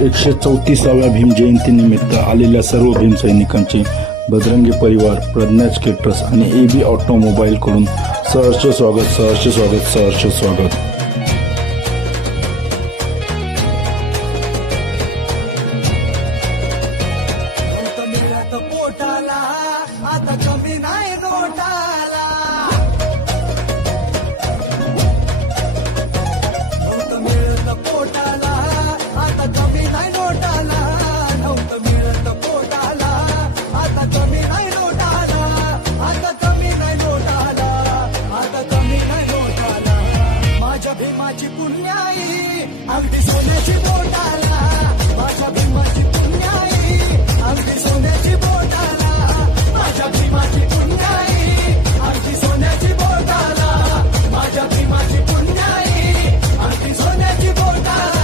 134व्या भीम जयंतीनिमित्त आलेल्या सर्व भीम सैनिकांचे बजरंगी परिवार, प्रज्ञाच केटर्स आणि AB ऑटोमोबाईल कडून सहर्ष स्वागत, सहर्ष स्वागत, सहर्ष स्वागत. आता कमी नाही नोटाला, मिळत पोटाला, आता कमी नाही नोटाला, नव्हतं मिळत पोटाला, आता कमी नाही नोटाला, आता कमी नाही नोटाला, आता कमी नाही नोटाला. माझ्या भीमाची पुण्याई अगदी सोन्याची बोटाला, माझ्या भीमाची पुण्याई अगदी सोन्याची बोटाला, माझ्या भीमाची पुण्याई अगदी सोन्याची बोटाला, माझ्या भीमाची पुण्याई अगदी सोन्याची बोटाला.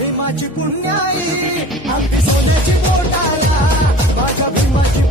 भीमाची पुण्याई अगदी सोन्याची बोटाला, माझ्या भीमाची